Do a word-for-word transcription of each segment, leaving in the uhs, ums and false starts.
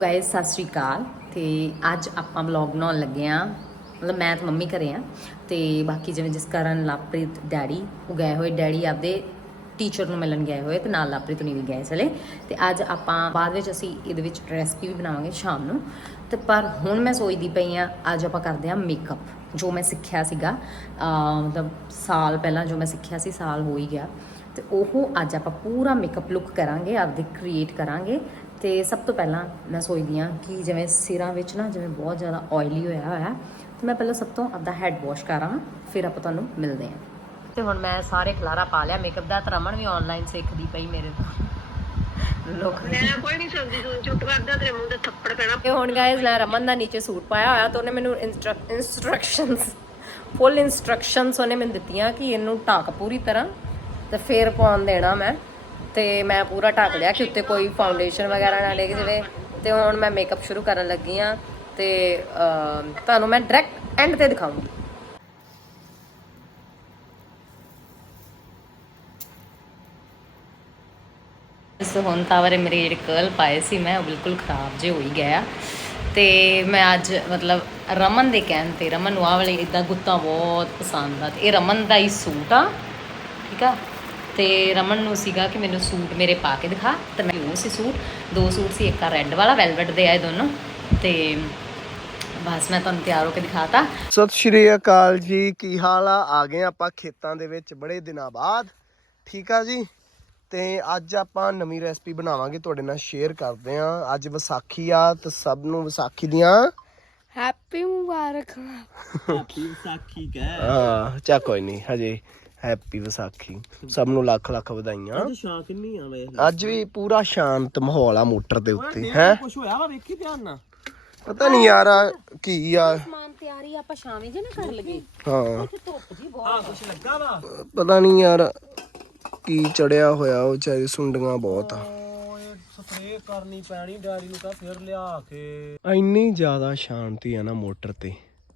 Guys सत श्री अकाल। तो अज आप व्लॉग बनाने लगे हाँ, मतलब मैं तो मम्मी घरे हाँ तो बाकी जिवें जिस कारण लवप्रीत डैडी वो गए हुए, डैडी आपदे टीचर में मिलन गए हुए तो नाल लवप्रीत नहीं भी गए चले। तो अज आप बाद में असी ये रेसिपी भी बनावांगे शाम को। तो पर हुण मैं सोचती पई हाँ अज आप करते हैं मेकअप, जो मैं सीखिया सीगा मतलब साल पहला जो मैं सीखिया सी, साल हो ही गया। तो वो अज आप पूरा मेकअप लुक करांगे, आपदे क्रिएट करांगे। तो सब तो पहला मैं सोचती हाँ कि जिवें सिरां विच ना जिवें बहुत ज़्यादा ऑयली होया होया, तो मैं पहले सब तो आपदा हैड वॉश करा, फिर आप तुहानूं मिलते हैं। तो हुण मैं सारे खलारा पा लिया मेकअप का। तो रमन भी ऑनलाइन सीखदी पई मेरे तो लोग हुण गाइस मैं रमन का नीचे सूट पाया होया, तो उन्हें मैनूं इंस्ट्रक्शनस फुल इंस्ट्रक्शनस उन्हें मैनूं दित्तियां कि इनूं ढक पूरी तरह तो फिर पाउण देना मैं। तो मैं पूरा ढक लिया कि उत्ते कोई फाउंडेशन वगैरह ना लग जाए। तो हुण मैं मेकअप शुरू करन लगी हाँ। तो तुहानूं मैं डायरैक्ट एंड ते दिखाऊंगी। हुण तावरे मेरे जिहड़े कर्ल पाए सी मैं बिल्कुल खराब जे हो ही गया। तो मैं अज मतलब रमन के कहण ते, रमन नूं आह वाले इदां गुत्ता बहुत पसंद आ। ये रमन का ही सूट आ, ठीक है। तो रमन नूं सीगा कि मैनूं सूट मेरे पा के दिखा, तो मैं वो सी सूट दो सूट सी, एक रैड वाला वैलवेट दे आए दोनों। तो बस मैं तुहानूं तैयार होकर दिखाता। सत श्री अकाल जी, की हाल आ? आ गए आपां खेतां दे विच बड़े दिनां बाद, ठीक आ जी। ते अज आपां नवीं रेसिपी बनावांगे, तुहाडे नाल शेयर करदे आं। अज विसाखी आ ते सब नूं विसाखी दियां हैप्पी मुबारक। हैप्पी विसाखी कह। हां चा कोई नहीं हजे हैप्पी विसाखी, सब नूं लख लख ਵਧਾਈਆਂ। ਅੱਜ ਸ਼ਾਂ ਕਿੰਨੀ ਆ ਵੇ? ਅੱਜ ਵੀ ਪੂਰਾ ਸ਼ਾਂਤ ਮਾਹੌਲ ਆ ਮੋਟਰ ਦੇ ਉੱਤੇ ਹੈ। ਕੁਝ ਹੋਇਆ ਵਾ ਵੇਖੀ ਧਿਆਨ ਨਾਲ। ਪਤਾ ਨਹੀਂ ਯਾਰ ਕੀ ਆ ਸਮਾਨ ਤਿਆਰੀ ਆਪਾਂ ਸ਼ਾਮੇ ਜੇ ਨਾ ਕਰ ਲਗੇ। ਹਾਂ ਧੁੱਪ ਜੀ ਬਹੁਤ ਹਾਂ ਕੁਝ ਲੱਗਾ ਵਾ। ਪਤਾ ਨਹੀਂ ਯਾਰ ਕੀ ਚੜਿਆ ਹੋਇਆ, ਉਹ ਚਾਹੇ ਸੁੰਡੀਆਂ ਬਹੁਤ ਆ। ਓਏ ਸਪਰੇਅ ਕਰਨੀ ਪੈਣੀ, ਡੈਡੀ ਨੂੰ ਕਹ ਫਿਰ ਲਿਆ ਕੇ। ਇੰਨੀ ਜ਼ਿਆਦਾ ਸ਼ਾਂਤੀ ਆ ਨਾ ਮੋਟਰ ਤੇ।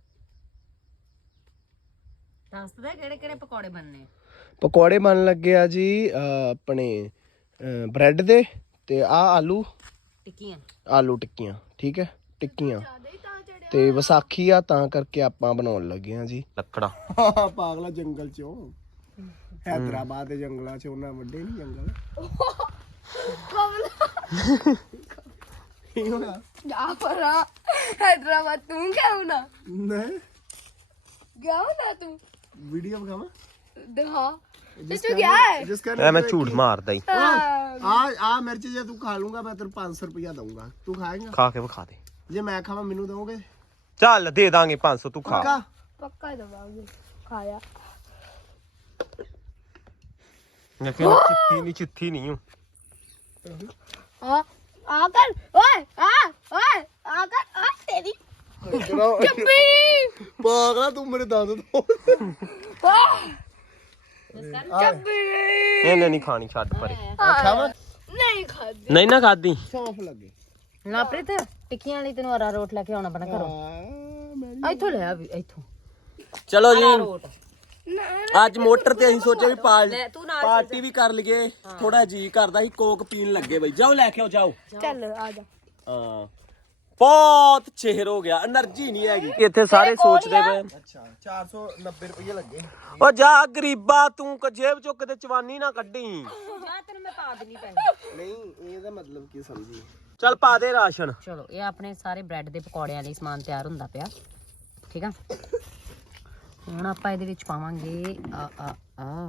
ਦੱਸ ਦੇ ਕਿਹੜੇ ਕਿਹੜੇ ਪਕੌੜੇ ਬਣਨੇ। ਪਕੌੜੇ ਬਣ ਲੱਗੇ ਆ ਜੀ ਆਪਣੇ ਬ੍ਰੈਡ ਦੇ, ਤੇ ਆ ਆਲੂ ਟਿੱਕੀਆਂ, ਆਲੂ ਟਿੱਕੀਆਂ, ਠੀਕ ਹੈ ਟਿੱਕੀਆਂ। ਤੇ ਵਿਸਾਖੀ ਆ ਤਾਂ ਕਰਕੇ ਆਪਾਂ ਬਣਾਉਣ ਲੱਗੇ ਆ ਜੀ ਲੱਕੜਾ। ਪਾਗਲਾ ਜੰਗਲ ਚੋਂ, ਹੈਦਰਾਬਾਦ ਦੇ ਜੰਗਲਾਂ ਚ ਉਹਨਾਂ ਵੱਡੇ ਨਹੀਂ ਜੰਗਲ। ਕੀ ਹੋਇਆ? जा पर हैदराबाद तू क्या होना ਨਹੀਂ क्या होना तू ਵੀਡੀਓ ਬਖਾਵਾ दिखा तू क्या है ਜਿਸ ਐ ਮੈਂ ਝੂਠ ਮਾਰਦਾ ਹੀ। ਆ ਆ ਮਿਰਚ ਜੇ ਤੂੰ ਖਾ ਲੂੰਗਾ ਮੈਂ ਤੈਨੂੰ ਪੰਜ ਸੌ ਰੁਪਇਆ ਦਊਂਗਾ, ਤੂੰ ਖਾਏਂਗਾ? ਖਾ ਕੇ ਵਿਖਾ ਦੇ। ਜੇ ਮੈਂ ਖਾਵਾਂ ਮੈਨੂੰ ਦਓਗੇ? ਚੱਲ ਦੇ ਦਾਂਗੇ ਪੰਜ ਸੌ, ਤੂੰ ਖਾ। ਪੱਕਾ? पक्का दबाओगे खाया ਲੇਕਿਨ ਚਿੱਠੀ ਨਹੀਂ, ਚਿੱਠੀ ਨਹੀਂ ਹੂੰ। आ आकर ओए आ ओए आकर आ तेरी चप्पी ਪਾਗਲਾ ਤੂੰ ਮੇਰੇ ਦੰਦ ਤੋਂ चप्पी ਇਹਨੇ ਨਹੀਂ ਖਾਣੀ, ਛੱਡ ਪਰੇ। ਖਾਵਾਂ? नहीं खाती ਨਹੀਂ ਨਾ ਖਾਦੀ। ਸੌਂਫ ਲੱਗੇ ਲਾਪ੍ਰੀਤ ਟਿੱਕੀਆਂ ਲਈ ਤੈਨੂੰ ਅਰਾ ਰੋਟ ਲੈ ਕੇ ਆਉਣਾ ਪੈਣਾ ਘਰੋਂ। ਇੱਥੋਂ ਲੈ ਆ ਵੀ ਇੱਥੋਂ ਚਲੋ ਜੀ ਰੋਟ। ਅੱਜ ਮੋਟਰ ਤੇ ਅਸੀਂ ਸੋਚਿਆ ਵੀ ਪਾਲ ਪਾਰਟੀ ਵੀ ਕਰ ਲਈਏ। ਥੋੜਾ ਜੀ ਕਰਦਾ ਸੀ ਕੋਕ ਪੀਣ ਲੱਗੇ ਬਈ। ਜਾਓ ਲੈ ਕੇ ਆਓ, ਜਾਓ। चल आजा ਹਾਂ ਬਹੁਤ ਚਿਹਰ ਹੋ ਗਿਆ, એનર્ਜੀ ਨਹੀਂ ਹੈਗੀ। ਇੱਥੇ ਸਾਰੇ ਸੋਚਦੇ ਪਏ ਅੱਛਾ ਚਾਰ ਸੌ ਨੱਬੇ ਰੁਪਏ ਲੱਗੇ। ਓ ਜਾ ਗਰੀਬਾ, ਤੂੰ ਕ ਜੇਬ ਚੋਂ ਕਿਤੇ ਚਵਾਨੀ ਨਾ ਕੱਢੀ। ਜਾ ਤੈਨੂੰ ਮੈਂ ਪਾ ਦਿੰਨੀ ਪੈਸੇ। ਨਹੀਂ ਇਹਦਾ ਮਤਲਬ ਕੀ ਸਮਝੀ? ਚੱਲ ਪਾ ਦੇ ਰਾਸ਼ਨ। ਚਲੋ ਇਹ ਆਪਣੇ ਸਾਰੇ ਬ੍ਰੈਡ ਦੇ ਪਕੌੜਿਆਂ ਲਈ ਸਮਾਨ ਤਿਆਰ ਹੁੰਦਾ ਪਿਆ, ਠੀਕ ਆ। ਹੁਣ ਆਪਾਂ ਇਹਦੇ ਵਿੱਚ ਪਾਵਾਂਗੇ ਆ ਆ ਆ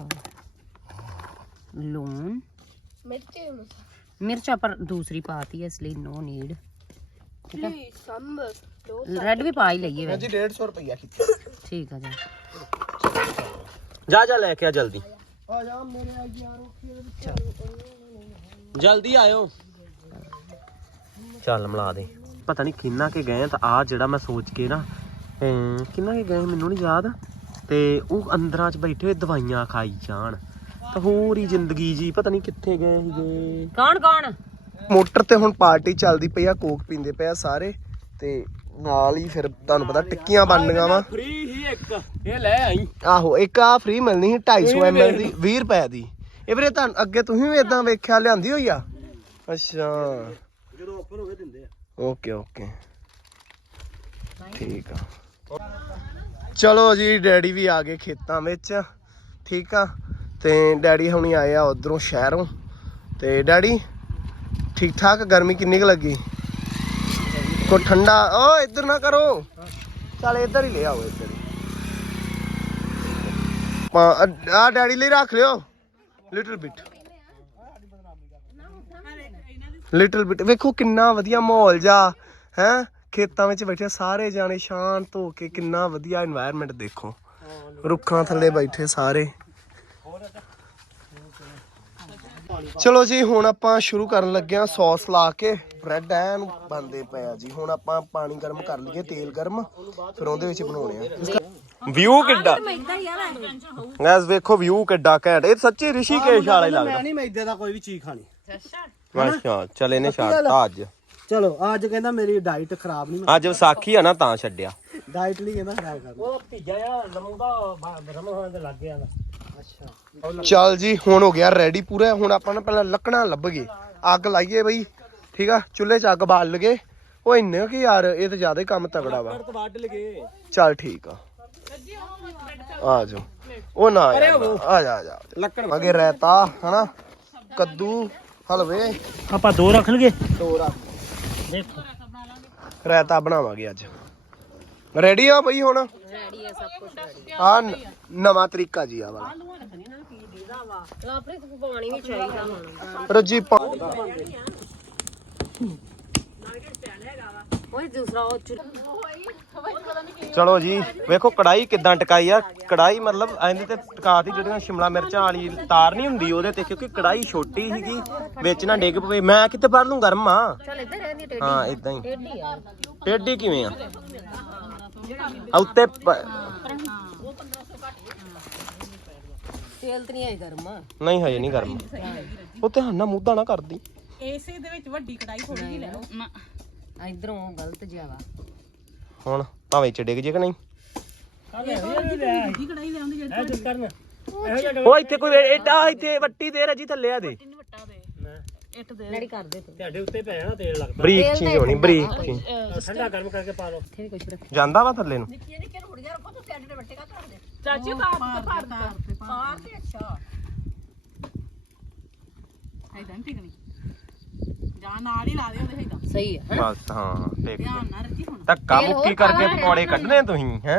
ਲੂਣ, मिर्ची ਮਿਰਚ ਆਪਾਂ ਦੂਸਰੀ ਪਾਤੀ ਹੈ ਇਸ ਲਈ ਨੋ ਨੀਡ, ਠੀਕ ਹੈ। प्लीज संबर दो ਰੈਡ ਵੀ ਪਾ ਹੀ ਲਈਏ ਜੀ ਵੈਸੇ, ਡੇਢ ਸੌ ਰੁਪਇਆ ਕੀਤਾ। ਠੀਕ ਆ ਜੀ। ਜਾ ਜਾ ਲੈ ਕੇ ਆ ਜਲਦੀ, ਆ ਜਾ ਮੇਰੇ ਆ ਯਾਰੋ ਜਲਦੀ ਆਇਓ। ਚੱਲ ਮਿਲਾ ਦੇ। ਪਤਾ ਨਹੀਂ ਕਿੰਨਾ ਕੇ ਗਏ ਤਾਂ ਆ ਜਿਹੜਾ ਮੈਂ ਸੋਚ ਕੇ ਨਾ ਅਮ, ਕਿੰਨਾ ਕੇ ਗਏ ਮੈਨੂੰ ਨਹੀਂ ਯਾਦ। ਤੇ ਉਹ ਅੰਦਰਾਂ 'ਚ ਬੈਠੇ ਹੋਏ ਦਵਾਈਆਂ ਖਾਈ ਜਾਣ, ਤਾਂ ਹੋਰ ਹੀ ਜ਼ਿੰਦਗੀ ਜੀ ਪਤਾ ਨਹੀਂ ਕਿੱਥੇ ਗਏ ਸੀਗੇ। ਕੌਣ ਕੌਣ? ਮੋਟਰ ਤੇ ਹੁਣ ਪਾਰਟੀ ਚੱਲਦੀ ਪਈ ਆ, ਕੋਕ ਪੀਂਦੇ ਪਏ ਆ ਸਾਰੇ, ਤੇ ਨਾਲ ਹੀ ਫਿਰ ਤੁਹਾਨੂੰ ਪਤਾ ਟਿੱਕੀਆਂ ਬਣਨੀਆਂ ਵਾ। ਫ੍ਰੀ ਹੀ ਇੱਕ ਇਹ ਲੈ ਆਈ। ਆਹੋ ਇੱਕ ਆ ਫ੍ਰੀ ਮਿਲਣੀ ਸੀ ਢਾਈ ਸੌ ਐਮ ਐਲ ਦੀ, ਵੀਹ ਰੁਪਏ ਦੀ। ਇਹ ਵੀਰੇ ਤੁਹਾਨੂੰ ਅੱਗੇ ਤੁਸੀਂ ਵੀ ਇਦਾਂ ਵੇਖਿਆ ਲਿਆਂਦੀ ਹੋਈ ਆ? ਅੱਛਾ ਜਦੋਂ ਆਫਰ ਹੋਵੇ ਦਿੰਦੇ ਆ। ਓਕੇ ਓਕੇ ਠੀਕ ਆ। ਚਲੋ ਜੀ ਡੈਡੀ ਵੀ ਆ ਗਏ ਖੇਤਾਂ ਵਿੱਚ। ਠੀਕ ਆ ਤੇ ਡੈਡੀ ਹੁਣੀ ਆਏ ਆ ਉਧਰੋਂ ਸ਼ਹਿਰੋਂ। ਤੇ ਡੈਡੀ ਠੀਕ ਠਾਕ? ਗਰਮੀ ਕਿੰਨੀ ਕੁ ਲੱਗੀ? ਕੋ ਠੰਡਾ? ਓ ਇੱਧਰ ਨਾ ਕਰੋ, ਚੱਲ ਇੱਧਰ ਹੀ ਲੈ ਆਓ, ਇੱਧਰ ਹੀ। ਆ ਡੈਡੀ ਲਈ ਰੱਖ ਲਿਓ ਲਿਟਲ ਬਿਟ ਲਿਟਲ ਬਿਟ। ਵੇਖੋ ਕਿੰਨਾ ਵਧੀਆ ਮਾਹੌਲ ਜਾ ਹੈ, ਖੇਤਾਂ ਵਿੱਚ ਬੈਠੇ ਸਾਰੇ ਜਾਣੇ ਸ਼ਾਂਤ ਹੋ ਕੇ। ਕਿੰਨਾ ਵਧੀਆ এনवायरमेंट ਦੇਖੋ, ਰੁੱਖਾਂ ਥੱਲੇ ਬੈਠੇ ਸਾਰੇ। ਚਲੋ ਜੀ ਹੁਣ ਆਪਾਂ ਸ਼ੁਰੂ ਕਰਨ ਲੱਗੇ ਆ। ਸੌਸ ਲਾ ਕੇ ਬ੍ਰੈਡ ਐਨ ਬਣਦੇ ਪਏ ਆ ਜੀ। ਹੁਣ ਆਪਾਂ ਪਾਣੀ ਗਰਮ ਕਰ ਲਈਏ, ਤੇਲ ਗਰਮ, ਫਿਰ ਉਹਦੇ ਵਿੱਚ ਬਣਾਉਣੇ ਆ। ਵਿਊ ਕਿੱਡਾ ਗਾਇਸ, ਵੇਖੋ ਵਿਊ ਕਿੱਡਾ ਘੈਂਟ। ਇਹ ਸੱਚੀ ਰਿਸ਼ੀਕੇਸ਼ ਵਾਲਾ ਹੀ ਲੱਗਦਾ। ਮੈਂ ਨਹੀਂ ਮੈਦੇ ਦਾ ਕੋਈ ਵੀ ਚੀਜ਼ ਖਾਣੀ। ਅੱਛਾ ਚੱਲ ਇਹਨੇ ਛੱਡਤਾ ਅੱਜ। ਚਲੋ ਅੱਜ ਕਹਿੰਦਾ ਮੇਰੀ ਡਾਈਟ ਖਰਾਬ ਨਹੀਂ, ਅੱਜ ਵਿਸਾਖੀ ਆ ਨਾ ਤਾਂ ਛੱਡਿਆ। ਡਾਈਟ ਲਈ ਕਹਿੰਦਾ ਖਰਾਬ ਕਰਨਾ। ਉਹ ਭਤੀਜਾ ਜਿਹੜਾ ਲੰਮੂਦਾ ਬਰਮ ਹੋਣ ਦੇ ਲੱਗ ਗਿਆ। ਅੱਛਾ ਚੱਲ ਜੀ ਹੁਣ ਹੋ ਗਿਆ ਰੈਡੀ ਪੂਰਾ। ਹੁਣ ਆਪਾਂ ਨਾ ਪਹਿਲਾਂ ਲੱਕੜਾਂ ਲੱਭ ਗਏ, ਅੱਗ ਲਾਈਏ ਬਈ। ਠੀਕ ਆ, ਚੁੱਲ੍ਹੇ 'ਚ ਅੱਗ ਬਾਲ ਲਗੇ। ਉਹ ਇੰਨੇ ਕਿ ਯਾਰ ਇਹ ਤਾਂ ਜ਼ਿਆਦਾ ਹੀ ਕੰਮ ਤਗੜਾ ਵਾ। ਵੱਢ ਲਗੇ। ਚੱਲ ਠੀਕ ਆ, ਆ ਜਾਓ। ਉਹ ਨਾ ਆ ਜਾ ਆ ਜਾ ਲੱਕੜ ਅਗੇ ਰਾਇਤਾ ਹਨਾ, ਕੱਦੂ, ਹਲਵੇ ਆਪਾਂ ਦੋ ਰੱਖ ਲਗੇ। ਦੋ ਰੱਖ ਦੇਖੋ, ਰਾਇਤਾ ਬਣਾਵਾਂਗੇ ਅੱਜ। ਰੈਡੀ ਆ ਬਈ ਹੁਣ? ਰੈਡੀ ਹੈ ਸਭ ਕੁਝ ਰੈਡੀ। ਆ ਨਵਾਂ ਤਰੀਕਾ ਜੀ ਆ ਵਾਲਾ। ਲਾਪਰੇ ਤੋਂ ਪਾਣੀ ਵੀ ਚਾਹੀਦਾ ਹੁਣ। ਰੱਜੀ ਪਾ ਓਏ ਦੂਸਰਾ ਉਹ ਚਲੋ ਜੀ ਵੇਖੋ ਕੜਾਈ ਕਿਦਾਂ ਟਕਾਈ ਆ। ਕੜਾਈ ਮਤਲਬ ਇਹਦੇ ਤੇ ਟਕਾਤੀ, ਜਿਹੜੀਆਂ ਸ਼ਿਮਲਾ ਮਿਰਚਾਂ ਵਾਲੀ ਤਾਰ ਨਹੀਂ ਹੁੰਦੀ ਉਹਦੇ ਤੇ, ਕਿਉਂਕਿ ਕੜਾਈ ਛੋਟੀ ਸੀਗੀ, ਵਿੱਚ ਨਾ ਡਿੱਗ ਪਵੇ। ਮੈਂ ਕਿੱਥੇ ਪੜ ਲੂੰ, ਗਰਮ ਆ। ਚੱਲ ਇੱਧਰ ਰਹਿੰਦੀ ਟੇਢੀ। ਹਾਂ ਇਦਾਂ ਹੀ। ਟੇਢੀ ਆ ਟੇਢੀ ਕਿਵੇਂ ਆ? ਆ ਉੱਤੇ ਪ- ਤੇਲ ਤੇ ਨਹੀਂ ਹੈ ਗਰਮ। ਨਹੀਂ ਹਜੇ ਨਹੀਂ ਗਰਮ। ਉਹ ਧਿਆਨ ਨਾਲ ਮੁੱਦਾ ਨਾ ਕਰਦੀ। ਏਸੇ ਦੇ ਵਿੱਚ ਵੱਡੀ ਕੜਾਈ ਥੋੜੀ ਜਿਹੀ ਲੈ ਲਓ ਨਾ। ਇਧਰੋਂ ਗਲਤ ਜਿਹਾ ਵਾ। ਹੁਣ ਭਾਵੇਂ ਚ ਡਿੱਗ ਜੇ ਕਿ ਨਹੀਂ। ਵੱਡੀ ਕੜਾਈ ਲਿਆਉਂਦੀ ਜਿਹੜੀ ਉਹ ਇੱਥੇ ਕੋਈ ਏਡਾ ਇੱਥੇ ਵੱਟੀ ਦੇ ਰਜੀ ਥੱਲੇ ਆ ਦੇ ਵੱਟਾ ਦੇ ਇੱਟ ਦੇ ਲੜੀ ਕਰਦੇ ਤੂੰ। ਤੁਹਾਡੇ ਉੱਤੇ ਪੈ ਜਾਣਾ ਤੇਲ ਲੱਗਦਾ। ਬਰੀਕ ਚੀਜ਼ ਹੋਣੀ, ਬਰੀਕ ਚੀਜ਼। ਠੰਡਾ ਗਰਮ ਕਰਕੇ ਪਾ ਲਓ। ਇੱਥੇ ਵੀ ਕੁਝ ਰੱਖ। ਜਾਂਦਾ ਵਾ ਥੱਲੇ ਨੂੰ। ਚਾਚੀ ਉਹ ਕਾਰ ਤੇ ਭਰ ਦਿੱਤਾ ਕਾਰ ਤੇ। ਅੱਛਾ ਐਦਾਂ ਠੀਕ ਨਹੀਂ ਜਾਂ ਨਾਲ ਹੀ ਲਾ ਦੇ ਉਹਦੇ ਹੈਗਾ। ਸਹੀ ਹੈ ਬਸ ਹਾਂ ਟੇਕ ਧਿਆਨ ਨਾਲ ਰੱਖੀ ਹੁਣ। ਧੱਕਾ ਮੁੱਕੀ ਕਰਕੇ ਪਕੌੜੇ ਕੱਢਨੇ ਤੁਸੀਂ ਹੈ।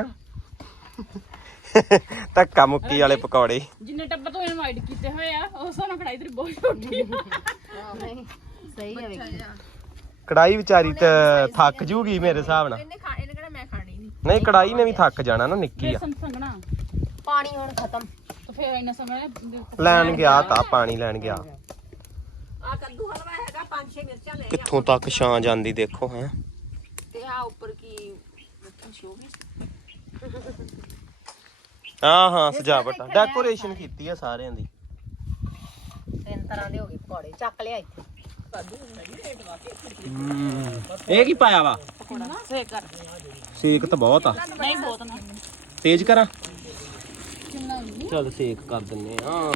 ਧੱਕਾ ਮੁੱਕੀ ਵਾਲੇ ਪਕੌੜੇ। ਜਿੰਨੇ ਟੱਬਰ ਤੋਂ ਇਨਵਾਈਟ ਕੀਤੇ ਹੋਏ ਆ ਉਹ ਸਾਨੂੰ ਕੜਾਈ ਤੇਰੀ ਬਹੁਤ ਛੋਟੀ ਆ। ਨਹੀਂ ਸਹੀ ਹੈ ਵੇਖੀ। ਕੜਾਈ ਵਿਚਾਰੀ ਤੇ ਥੱਕ ਜੂਗੀ ਮੇਰੇ ਹਿਸਾਬ ਨਾਲ। ਇਹਨੇ ਖਾ ਇਹਨੇ ਕਿਹੜਾ ਮੈਂ ਖਾਣੀ ਨਹੀਂ। ਨਹੀਂ ਕੜਾਈ ਨੇ ਵੀ ਥੱਕ ਜਾਣਾ ਨਾ, ਨਿੱਕੀ ਆ। ਬੇਸਨ ਸੰਗਣਾ ਪਾਣੀ ਹੁਣ ਖਤਮ। ਤੇ ਫਿਰ ਇੰਨਾ ਸੰਗਣਾ ਲੈਣ ਗਿਆ ਤਾਂ ਪਾਣੀ ਲੈਣ ਗਿਆ। ਆ ਕੱਦੂ ਹਲਵਾ ਹੈਗਾ, ਪੰਜ ਛੇ ਮਿਰਚਾਂ ਲੈ। ਕਿੱਥੋਂ ਤੱਕ ਛਾਂ ਜਾਂਦੀ ਦੇਖੋ ਹੈ। ਤੇ ਆ ਉੱਪਰ ਕੀ ਸ਼ੋਗੀ। ਹਾਂ ਹਾਂ ਸਜਾਵਟ ਡੈਕੋਰੇਸ਼ਨ ਕੀਤੀ ਆ ਸਾਰਿਆਂ ਦੀ। ਤਿੰਨ ਤਰ੍ਹਾਂ ਦੇ ਹੋ ਗਏ ਪਕੌੜੇ। ਚੱਕ ਲਿਆ ਇੱਥੇ। ਇਹ ਕੀ ਪਾਇਆ ਵਾ? ਸੇਕ ਕਰ। ਸੇਕ ਤਾਂ ਬਹੁਤ ਆ। ਨਹੀਂ ਬਹੁਤ ਨਾ ਤੇਜ਼ ਕਰਾਂ? ਚੱਲ ਸੇਕ ਕਰ ਦਿੰਨੇ ਆ।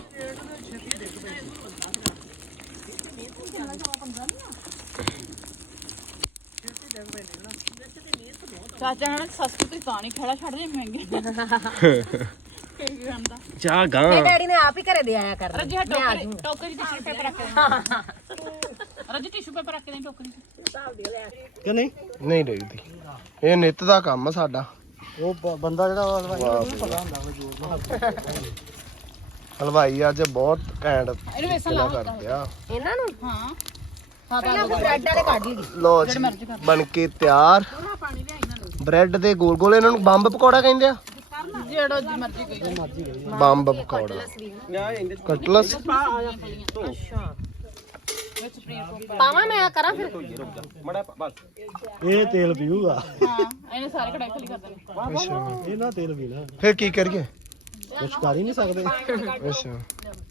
ਚਾਚਾ ਨਾਲ ਸਸਤੀ ਤੇ ਤਾਂ ਨਹੀਂ ਖੜਾ ਛੱਡ ਦੇ ਮਹਿੰਗੇ ਕੀ ਕਰਦਾ। ਜਾ ਗਾਂ ਇਹ ਡੈਡੀ ਨੇ ਆਪ ਹੀ ਘਰੇ ਦੇ ਆਇਆ ਕਰ। ਰੱਜੀ ਟੋਕਰੀ ਟੋਕਰੀ ਚ ਟਿਸ਼ੂ ਪੇਪਰ ਰੱਖ ਦੇ। ਰੱਜੀ ਟਿਸ਼ੂ ਪੇਪਰ ਰੱਖ ਦੇ ਟੋਕਰੀ ਚ। ਕਿ ਨਹੀਂ? ਨਹੀਂ ਡੇਗਦੀ। ਇਹ ਨਿੱਤ ਦਾ ਕੰਮ ਆ ਸਾਡਾ। ਉਹ ਬ- ਬੰਦਾ ਜਿਹੜਾ ਹਲਵਾਈ ਉਹਨੂੰ ਪਤਾ ਹੁੰਦਾ ਵਾ ਜੋਰ। ਹਲਵਾਈ ਅੱਜ ਬਹੁਤ ਘੈਂਟ ਇਹਨੂੰ ਵੇਸਣ ਕਿਲਾ ਲਾ ਕਰਦੇ ਆ। ਇਹਨਾਂ ਨੂੰ ਹਾਂ ਪਹਿਲਾਂ ਫਿਰ ਬ੍ਰੈਡ ਵਾਲੇ ਕੱਢ ਲਈ। ਲੋ ਜੀ ਬਣ ਕੇ ਤਿਆਰ। ਬ੍ਰੈਡ ਦੇ ਗੋਲ ਗੋਲ, ਇਹਨਾਂ ਨੂੰ ਬੰਬ ਪਕੌੜਾ ਕਹਿੰਦੇ ਆ। ਜਿਹੜਾ ਜੀ ਮਰਜ਼ੀ ਕੋਈ ਬੰਬ ਪਕੌੜਾ ਕਟਲਸ। ਅੱਛਾ ਪਾਵਾਂ ਮੈਂ ਕਰਾਂ ਫਿਰ। ਇਹ ਤੇਲ ਪੀਊਗਾ। ਹਾਂ ਇਹਨੇ ਸਾਰੇ ਕੜਾਈ ਖਾਲੀ ਕਰ ਦੇਣੇ। ਇਹ ਨਾ ਤੇਲ ਪੀਣਾ। ਫਿਰ ਕੀ ਕਰੀਏ? ਕੁਛ ਕਰ ਹੀ ਨਹੀਂ ਸਕਦੇ। ਅੱਛਾ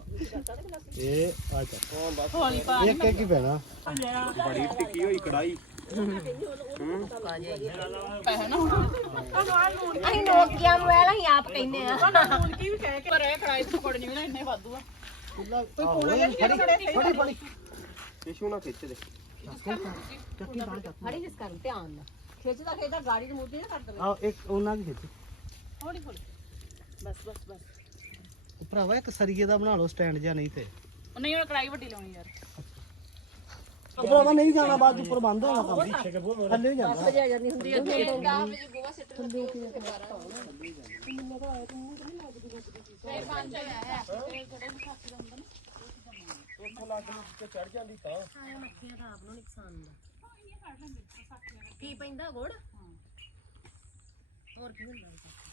ਇਹ ਆ ਚੱਕ ਹੌਲੀ ਪਾ ਇੱਕ ਇੱਕ ਹੀ ਪੈਣਾ। ਬੜੀ ਟਿੱਕੀ ਹੋਈ ਕੜਾਈ। ਪੈਸੇ ਨਾ ਅਸੀਂ ਨੋਕੀਆ ਮੋਬਾਈਲ ਅਸੀਂ ਆਪ ਕਹਿੰਦੇ ਆ। ਹੁਣ ਕੀ ਵੀ ਕਹਿ ਕੇ ਪਰ ਇਹ ਕੜਾਈ ਚ ਪਕੌੜੇ ਨਹੀਂ ਨਾ ਇੰਨੇ ਵਾਧੂ ਆ। ਟਿਸ਼ੂ ਨਾ ਖਿੱਚ ਦੇ। ਫੜੀ ਜਿਸ ਕਰਨ ਧਿਆਨ ਨਾਲ ਖਿੱਚਦਾ ਖਿੱਚਦਾ ਗਾੜੀ ਦੀ ਮੂਤੀ ਨਾ ਕਰ ਦੇਵੇ ਆ ਇੱਕ ਉਹਨਾਂ ਦੀ ਖਿੱਚ ਹੌਲੀ ਹੌਲੀ ਬਸ ਬਸ ਬਸ ਉਹ ਭਰਾਵਾ ਇੱਕ ਸਰੀਏ ਦਾ ਬਣਾ ਲਓ ਸਟੈਂਡ ਜਾਂ ਨਹੀਂ ਤੇ ਉਹ ਨਹੀਂ ਉਹ ਕੜਾਈ ਵੱਡੀ ਲਾਉਣੀ ਯਾਰ ਉਹ ਭਰਾਵਾ ਨਹੀਂ ਜਾਣਾ ਬਾਅਦ ਉੱਪਰ ਬੰਦ ਹੋਣਾ ਕੰਮ ਥੱਲੇ ਹੀ ਜਾਣਾ ਵਜੇ ਜਾਂਦੀ ਹੁੰਦੀ ਹੈ ਮੱਖੀਆਂ ਦਾ ਆਪ ਨੂੰ ਨੁਕਸਾਨ ਹੁੰਦਾ ਕੀ ਪੈਂਦਾ ਗੁੜ ਹੋਰ ਕੀ ਹੁੰਦਾ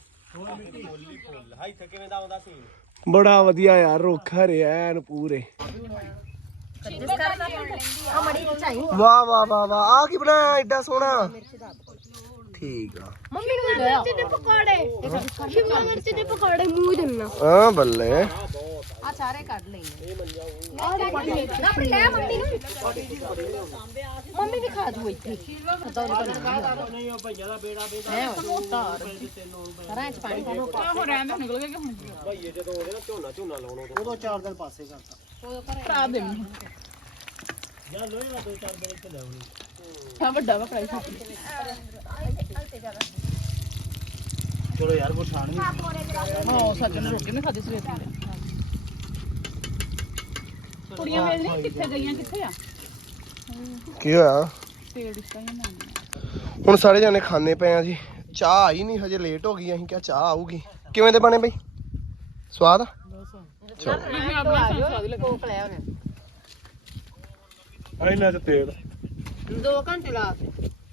ਹਾਈ ਥੱਕੇ ਕਿਵੇਂ ਦਾ ਆਉਂਦਾ ਸੀ ਬੜਾ ਵਧੀਆ ਯਾਰ ਰੁੱਖ ਹਰਿਆ ਐਨ ਪੂਰੇ ਜਿਸ ਕਰਨ ਆ ਮੜੀ ਚਾਹੀ ਵਾਹ ਵਾਹ ਵਾਹ ਵਾਹ ਆ ਕੀ ਬਣਾਇਆ ਐਡਾ ਸੋਹਣਾ ਠੀਕ ਆ ਮੰਮੀ ਨੂੰ ਮਿਰਚ ਦੇ ਪਕੌੜੇ ਸ਼ਿਮਲਾ ਮਿਰਚ ਦੇ ਪਕੌੜੇ ਮੂੰਹ ਦਿੰਨਾ ਹਾਂ ਬੱਲੇ ਆ ਸਾਰੇ ਕੱਢ ਲੈਣੇ ਲੈ ਮੰਮੀ ਨੂੰ ਮੰਮੀ ਵੀ ਖਾ ਦੂ ਇੱਥੇ ਨਹੀਂ ਉਹ ਭਈਆ ਦਾ ਬੇੜਾ ਬੇੜਾ ਕਰਾਂ ਚ ਪਾਣੀ ਪਾਓ ਆਹੋ ਰਹਿਣ ਦੇ ਨਿਕਲ ਗਿਆ ਕਿ ਹੁਣ ਭਈਏ ਜਦੋਂ ਉਹਦੇ ਨਾਲ ਝੋਨਾ ਝੋਨਾ ਲਾਉਣ ਉਦੋਂ ਉਦੋਂ ਚਾਰ ਦਿਨ ਪਾਸੇ ਕਰਤਾ ਭਰਾ ਦੇ ਮੈਨੂੰ ਜਾਂ ਲੋਹੇ ਦਾ ਦੋ ਚਾਰ ਦਿਨ ਇੱਥੇ ਲਾਉਣੀ ਆ ਵੱਡਾ ਵਾ ਕੜਾਈ ਛੋਟੀ ਚਲੋ ਯਾਰ ਉਹ ਛਾਣ ਵੀ ਹਾਂ ਸੱਚ ਨੇ ਰੋਟੀ ਨਹੀਂ ਖਾਦੀ ਸਵੇਰ ਦੀ ਕੁੜੀਆਂ ਵੇਖ ਨਹੀਂ ਕਿੱਥੇ ਗਈਆਂ ਕਿੱਥੇ ਆ ਕੀ ਹੋਇਆ ਪੇੜ ਇਸ ਤਰ੍ਹਾਂ ਹੀ ਮਾਰਨਾ ਹੁਣ ਸਾਰੇ ਜਾਣੇ ਖਾਣੇ ਪਏ ਆ ਜੀ ਚਾਹ ਆਈ ਨਹੀਂ ਹਜੇ ਲੇਟ ਹੋ ਗਈ ਅਸੀਂ ਕਿਹਾ ਚਾਹ ਆਊਗੀ ਕਿਵੇਂ ਦੇ ਬਣੇ ਬਈ ਸਵਾਦ ਆ? ਚਲੋ ਮੈਂ ਆਪਣਾ ਸਵਾਦ ਲੱਗਾ ਕੋਕ ਲਿਆ ਉਹਨੇ ਇਹਨਾਂ ਤੇ ਤੇਲ ਦੋ ਘੰਟੇ ਲਾ ਕੇ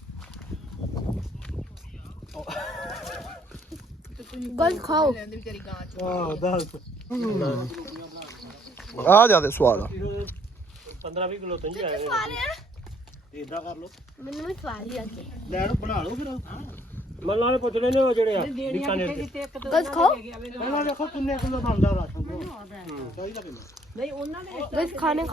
ਗਲ ਖਾਓ ਆਹ ਦੱਸ ਆ ਜਿਆਦਾ ਸਵਾਦ ਆ ਪੰਦਰਾਂ ਵੀਹ ਕਿਲੋ ਤੰਜ ਆਏ ਇਦਾਂ ਕਰ ਲੋ ਮੈਨੂੰ ਵੀ ਸਵਾਦ ਹੀ ਲੱਗੇ ਲੈ ਲਓ ਬਣਾ ਲਓ ਫਿਰ ਮੱਲਾਂ ਵਾਲੇ ਪੁੱਛ ਲੈਣੇ ਉਹ ਜਿਹੜੇ ਆ ਬੀਕਾਨੇਰ ਦੇ ਗਲ ਖਾਓ ਇਹਨਾਂ ਦੇਖੋ ਕਿੰਨੇ ਕਿਲੋ ਬਣਦਾ ਰਾਸ਼ਨ ਚਾਹੀਦਾ ਕਿੰਨਾ ਗਲ ਖਾਣੇ